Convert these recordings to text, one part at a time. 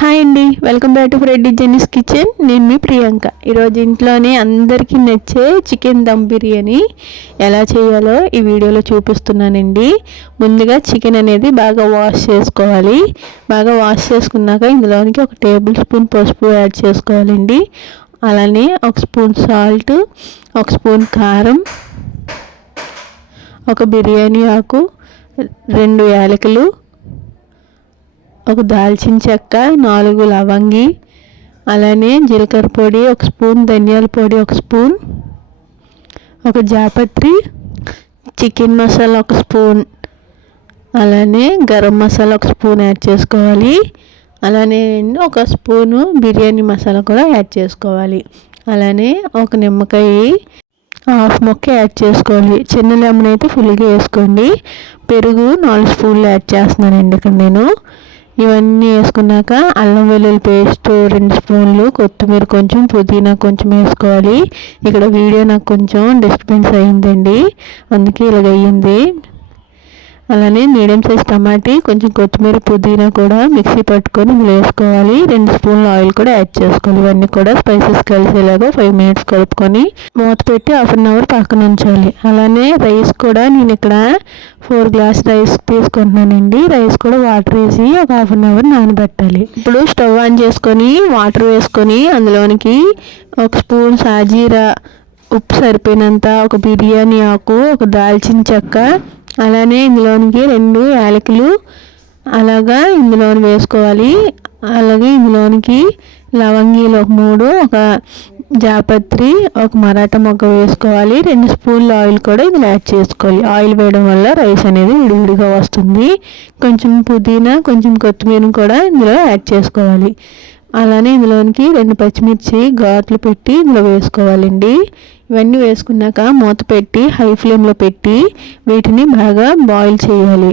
Hi అండి welcome back to Reddy Jenny's kitchen నేను మీ ప్రియాంక. ఈరోజు ఇంట్లోనే అందరికీ నచ్చే చికెన్ దమ్ బిర్యానీ ఎలా చేయాలో ఈ వీడియోలో చూపిస్తున్నానండి. ముందుగా చికెన్ అనేది బాగా వాష్ చేసుకోవాలి. బాగా వాష్ చేసుకున్నాక ఇందులోనికి ఒక టేబుల్ స్పూన్ పసుపు యాడ్ చేసుకోవాలండి. అలానే ఒక స్పూన్ సాల్ట్ ఒక స్పూన్ కారం ఒక బిర్యానీ ఆకు రెండు యాలకులు ఒక దాల్చిన చెక్క నాలుగు లవంగి అలానే జీలకర్ర పొడి ఒక స్పూన్ ధనియాల పొడి ఒక స్పూన్ ఒక జాపత్రి చికెన్ మసాలా ఒక స్పూన్ అలానే గరం మసాలా ఒక స్పూన్ యాడ్ చేసుకోవాలి. అలానే ఒక స్పూను బిర్యానీ మసాలా కూడా యాడ్ చేసుకోవాలి. అలానే ఒక నిమ్మకాయ హాఫ్ మొక్క యాడ్ చేసుకోవాలి. చిన్న లెమన్ అయితే ఫుల్గా వేసుకోండి. పెరుగు నాలుగు స్పూన్లు యాడ్ చేస్తున్నానండి ఇక్కడ నేను. ఇవన్నీ వేసుకున్నాక అల్లం వెల్లుల్లి పేస్ట్ రెండు స్పూన్లు కొత్తిమీర కొంచెం పుదీనా కొంచెం వేసుకోవాలి. ఇక్కడ వీడియో నాకు కొంచెం డిస్టర్బెన్స్ అయిందండి. అందుకే ఇలాగ అయ్యింది. అలానే మీడియం సైజ్ టమాటీ కొంచెం కొత్తిమీర పుదీనా కూడా మిక్సీ పట్టుకొని వేసుకోవాలి. రెండు స్పూన్లు ఆయిల్ కూడా యాడ్ చేసుకోవాలి. ఇవన్నీ కూడా స్పైసెస్ కలిసేలాగా ఫైవ్ మినిట్స్ కలుపుకొని మూత పెట్టి హాఫ్ అన్ అవర్ పక్కన ఉంచాలి. అలానే రైస్ కూడా నేను ఇక్కడ ఫోర్ గ్లాస్ రైస్ తీసుకుంటున్నానండి. రైస్ కూడా వాటర్ వేసి ఒక హాఫ్ అన్ అవర్ నానబెట్టాలి. ఇప్పుడు స్టవ్ ఆన్ చేసుకొని వాటర్ వేసుకొని అందులోనికి ఒక స్పూన్ సాజీరా ఉప్పు సరిపోయినంత ఒక బిర్యానీ ఆకు ఒక దాల్చిన చెక్క అలానే ఇందులోనికి రెండు యాలకులు అలాగా ఇందులో వేసుకోవాలి. అలాగే ఇందులోనికి లవంగీలు ఒక మూడు ఒక జాపత్రి ఒక మరాఠా మొగ్గ వేసుకోవాలి. రెండు స్పూన్ల ఆయిల్ కూడా ఇందులో యాడ్ చేసుకోవాలి. ఆయిల్ వేయడం వల్ల రైస్ అనేది విడివిడిగా వస్తుంది. కొంచెం పుదీనా కొంచెం కొత్తిమీర కూడా ఇందులో యాడ్ చేసుకోవాలి. అలానే ఇందులోనికి రెండు పచ్చిమిర్చి ఘాట్లు పెట్టి ఇందులో వేసుకోవాలండి. ఇవన్నీ వేసుకున్నాక మూత పెట్టి హై ఫ్లేమ్లో పెట్టి వీటిని బాగా బాయిల్ చేయాలి.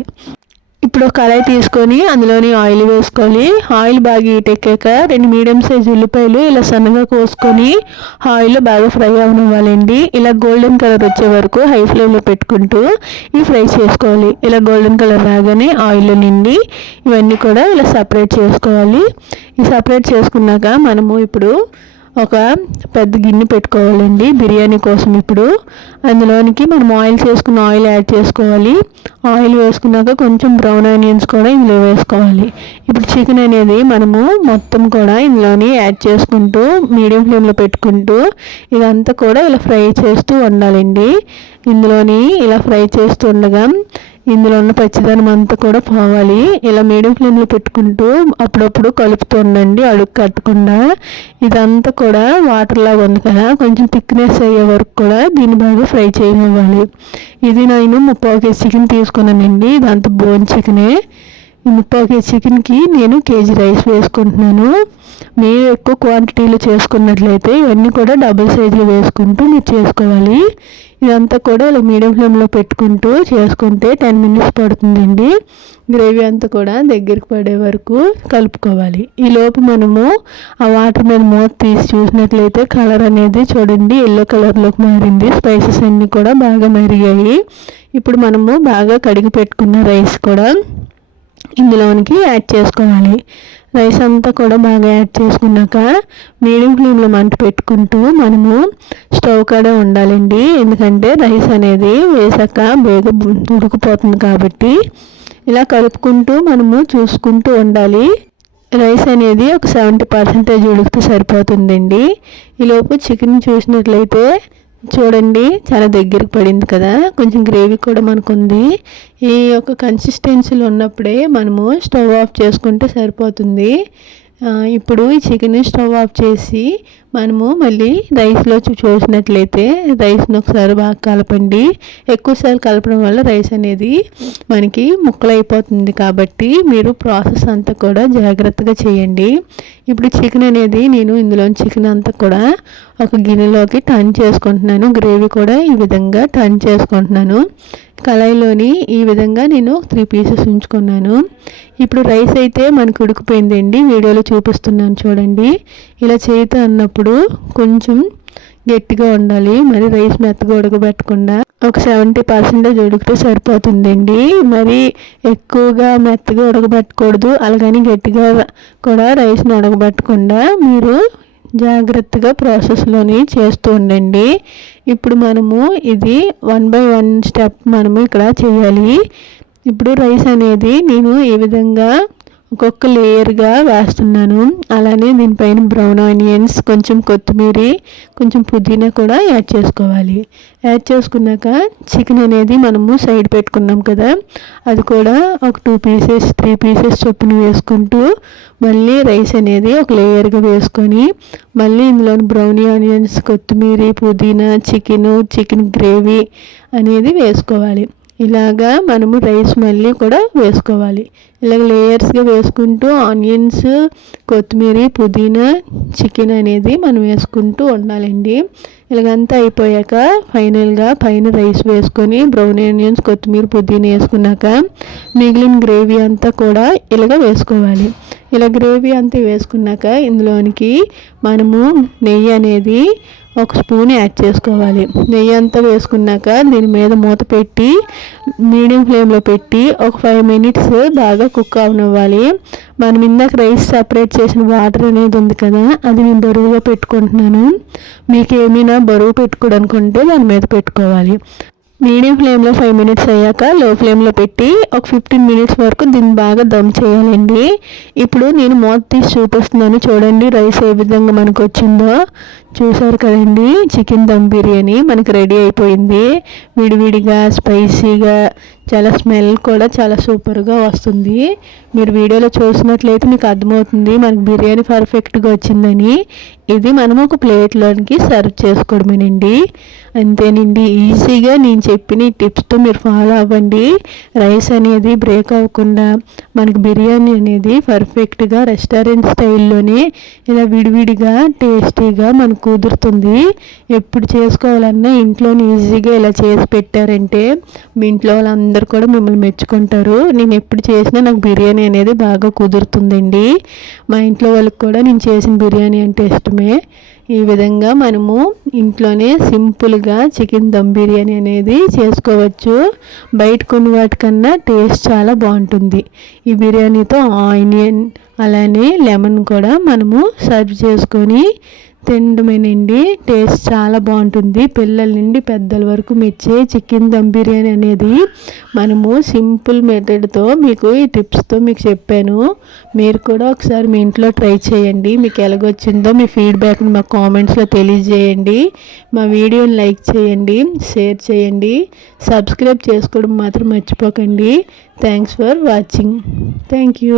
ఇప్పుడు కళాయి తీసుకొని అందులోని ఆయిల్ వేసుకోవాలి ఆయిల్ బాగా ఈటెక్కాక రెండు మీడియం సైజ్ ఉల్లిపాయలు ఇలా సన్నగా కోసుకొని ఆయిల్లో బాగా ఫ్రై అవనివ్వాలండి. ఇలా గోల్డెన్ కలర్ వచ్చే వరకు హై ఫ్లేమ్లో పెట్టుకుంటూ ఈ ఫ్రై చేసుకోవాలి. ఇలా గోల్డెన్ కలర్ రాగానే ఆయిల్లో నిండి ఇవన్నీ కూడా ఇలా సపరేట్ చేసుకోవాలి. ఈ సపరేట్ చేసుకున్నాక మనము ఇప్పుడు ఒక పెద్ద గిన్నె పెట్టుకోవాలండి బిర్యానీ కోసం ఇప్పుడు. అందులోనికి మనం ఆయిల్ చేసుకున్న ఆయిల్ యాడ్ చేసుకోవాలి. ఆయిల్ వేసుకున్నాక కొంచెం బ్రౌన్ ఆనియన్స్ కూడా ఇందులో వేసుకోవాలి. ఇప్పుడు చికెన్ అనేది మనము మొత్తం కూడా ఇందులోని యాడ్ చేసుకుంటూ మీడియం ఫ్లేమ్లో పెట్టుకుంటూ ఇదంతా కూడా ఇలా ఫ్రై చేస్తూ ఉండాలండి. ఇందులోని ఇలా ఫ్రై చేస్తూ ఉండగా ఇందులో ఉన్న పచ్చిదనం అంతా కూడా పోవాలి. ఇలా మీడియం ఫ్లేమ్లో పెట్టుకుంటూ అప్పుడప్పుడు కలుపుతూ ఉండండి అడుగు కట్టకుండా. ఇదంతా కూడా వాటర్ లాగా ఉంది కదా కొంచెం థిక్నెస్ అయ్యే వరకు కూడా దీన్ని బాగా ఫ్రై చేయనివ్వాలి. ఇది నేను ముప్పై కేజీ చికెన్ తీసుకున్నానండి. ఇదంతా బోన్ చికెనే ముప్పై కేజీ చికెన్కి నేను కేజీ రైస్ వేసుకుంటున్నాను. మీరు ఎక్కువ క్వాంటిటీలో చేసుకున్నట్లయితే ఇవన్నీ కూడా డబుల్ సైజులు వేసుకుంటూ మీరు చేసుకోవాలి. ఇదంతా కూడా ఇలా మీడియం ఫ్లేమ్లో పెట్టుకుంటూ చేసుకుంటే టెన్ మినిట్స్ పడుతుందండి. గ్రేవీ అంతా కూడా దగ్గరికి పడే వరకు కలుపుకోవాలి. ఈ లోపు మనము ఆ వాటర్ మీద మూత తీసి చూసినట్లయితే కలర్ అనేది చూడండి ఎల్లో కలర్లోకి మారింది. స్పైసెస్ అన్నీ కూడా బాగా మరిగాయి. ఇప్పుడు మనము బాగా కడిగి పెట్టుకున్న రైస్ కూడా ఇందులోనికి యాడ్ చేసుకోవాలి. రైస్ అంతా కూడా బాగా యాడ్ చేసుకున్నాక మీడియం ఫ్లేమ్లో మంట పెట్టుకుంటూ మనము స్టవ్ కాడ ఉండాలండి. ఎందుకంటే రైస్ అనేది వేసాక బేగ ఉడికిపోతుంది కాబట్టి ఇలా కలుపుకుంటూ మనము చూసుకుంటూ ఉండాలి. రైస్ అనేది ఒక సెవెంటీ పర్సెంటేజ్ ఉడికితే సరిపోతుందండి. ఈలోపు చికెన్ చూసినట్లయితే చూడండి చాలా దగ్గరికి పడింది కదా. కొంచెం గ్రేవీ కూడా మనకుంది. ఈ యొక్క కన్సిస్టెన్సీలో ఉన్నప్పుడే మనము స్టవ్ ఆఫ్ చేసుకుంటే సరిపోతుంది. ఇప్పుడు ఈ చికెన్ స్టవ్ ఆఫ్ చేసి మనము మళ్ళీ రైస్లో చూసినట్లయితే రైస్ను ఒకసారి బాగా కలపండి. ఎక్కువసార్లు కలపడం వల్ల రైస్ అనేది మనకి ముక్కలు అయిపోతుంది కాబట్టి మీరు ప్రాసెస్ అంతా కూడా జాగ్రత్తగా చేయండి. ఇప్పుడు చికెన్ అనేది నేను ఇందులో చికెన్ అంతా కూడా ఒక గిన్నెలోకి టర్న్ చేసుకుంటున్నాను. గ్రేవీ కూడా ఈ విధంగా టర్న్ చేసుకుంటున్నాను. కళాయిలోని ఈ విధంగా నేను త్రీ పీసెస్ ఉంచుకున్నాను. ఇప్పుడు రైస్ అయితే మనకు ఉడికిపోయిందండి. వీడియోలో చూపిస్తున్నాను చూడండి. ఇలా చేత అన్నప్పుడు కొంచెం గట్టిగా ఉండాలి. మరి రైస్ మెత్తగా ఉడకబెట్టకుండా ఒక సెవెంటీ పర్సెంటేజ్ ఉడికితే సరిపోతుందండి. మరి ఎక్కువగా మెత్తగా ఉడకబెట్టకూడదు. అలాగని గట్టిగా కూడా రైస్ని ఉడకబెట్టకుండా మీరు జాగ్రత్తగా ప్రాసెస్లోని చేస్తూ ఉండండి. ఇప్పుడు మనము ఇది వన్ బై వన్ స్టెప్ మనము ఇక్కడ చేయాలి. ఇప్పుడు రైస్ అనేది నేను ఈ విధంగా ఒక్కొక్క లేయర్గా వేస్తున్నాను. అలానే దీనిపైన బ్రౌన్ ఆనియన్స్ కొంచెం కొత్తిమీర కొంచెం పుదీనా కూడా యాడ్ చేసుకోవాలి. యాడ్ చేసుకున్నాక చికెన్ అనేది మనము సైడ్ పెట్టుకున్నాం కదా అది కూడా ఒక టూ పీసెస్ త్రీ పీసెస్ చొప్పున వేసుకుంటూ మళ్ళీ రైస్ అనేది ఒక లేయర్గా వేసుకొని మళ్ళీ ఇందులో బ్రౌనీ ఆనియన్స్ కొత్తిమీర పుదీనా చికెను చికెన్ గ్రేవీ అనేది వేసుకోవాలి. ఇలాగా మనము రైస్ మళ్ళీ కూడా వేసుకోవాలి. ఇలాగ లేయర్స్గా వేసుకుంటూ ఆనియన్స్ కొత్తిమీర పుదీనా చికెన్ అనేది మనం వేసుకుంటూ ఉండాలండి. ఇలాగంతా అయిపోయాక ఫైనల్గా పైన రైస్ వేసుకొని బ్రౌన్ ఆనియన్స్ కొత్తిమీర పుదీనా వేసుకున్నాక మిగిలిన గ్రేవీ అంతా కూడా ఇలాగ వేసుకోవాలి. ఇలా గ్రేవీ అంతా వేసుకున్నాక ఇందులోనికి మనము నెయ్యి అనేది ఒక స్పూన్ యాడ్ చేసుకోవాలి. నెయ్యి అంతా వేసుకున్నాక దీని మీద మూత పెట్టి మీడియం ఫ్లేమ్లో పెట్టి ఒక ఫైవ్ మినిట్స్ బాగా కుక్ అవనివ్వాలి. మనం ఇందాక రైస్ సపరేట్ చేసిన వాటర్ అనేది ఉంది కదా అది నేను బరువుగా పెట్టుకుంటున్నాను. మీకు ఏమైనా బరువు పెట్టుకోవడానుకుంటే దాని మీద పెట్టుకోవాలి. మీడియం ఫ్లేమ్లో ఫైవ్ మినిట్స్ అయ్యాక లో ఫ్లేమ్లో పెట్టి ఒక ఫిఫ్టీన్ మినిట్స్ వరకు దీన్ని బాగా దమ్ చేయాలండి. ఇప్పుడు నేను మూత తీసి చూపిస్తున్నాను. చూడండి రైస్ ఏ విధంగా మనకు వచ్చిందో చూసారు కదండి చికెన్ దమ్ బిర్యానీ మనకి రెడీ అయిపోయింది. విడివిడిగా స్పైసీగా చాలా స్మెల్ కూడా చాలా సూపర్గా వస్తుంది. మీరు వీడియోలో చూసినట్లయితే మీకు అర్థమవుతుంది మనకి బిర్యానీ పర్ఫెక్ట్గా వచ్చిందని. ఇది మనం ఒక ప్లేట్లోనికి సర్వ్ చేసుకోవడమేనండి. అంతేనండి ఈజీగా నేను చెప్పిన టిప్స్తో మీరు ఫాలో అవ్వండి. రైస్ అనేది బ్రేక్ అవ్వకుండా మనకి బిర్యానీ అనేది పర్ఫెక్ట్గా రెస్టారెంట్ స్టైల్లోనే ఇలా విడివిడిగా టేస్టీగా మనకు కుదురుతుంది. ఎప్పుడు చేసుకోవాలన్నా ఇంట్లోనే ఈజీగా ఇలా చేసి పెట్టారంటే మీ ఇంట్లో వాళ్ళందరూ కూడా మిమ్మల్ని మెచ్చుకుంటారు. నేను ఎప్పుడు చేసినా నాకు బిర్యానీ అనేది బాగా కుదురుతుందండి. మా ఇంట్లో వాళ్ళకి కూడా నేను చేసిన బిర్యానీ అంటే ఇష్టమే. ఈ విధంగా మనము ఇంట్లోనే సింపుల్గా చికెన్ దమ్ బిర్యానీ అనేది చేసుకోవచ్చు. బయట కొన్ని వాటికన్నా టేస్ట్ చాలా బాగుంటుంది. ఈ బిర్యానీతో ఆనియన్ అలానే లెమన్ కూడా మనము సర్వ్ చేసుకొని తినడమేనండి టేస్ట్ చాలా బాగుంటుంది. పిల్లల నుండి పెద్దల వరకు మెచ్చే చికెన్ దమ్ బిర్యానీ అనేది మనము సింపుల్ మెథడ్తో మీకు ఈ టిప్స్తో మీకు చెప్పాను. మీరు కూడా ఒకసారి మీ ఇంట్లో ట్రై చేయండి. మీకు ఎలాగొచ్చిందో మీ ఫీడ్బ్యాక్ని మా కామెంట్స్లో తెలియజేయండి. మా వీడియోని లైక్ చేయండి షేర్ చేయండి. సబ్స్క్రైబ్ చేసుకోవడం మాత్రం మర్చిపోకండి. Thanks for watching thank you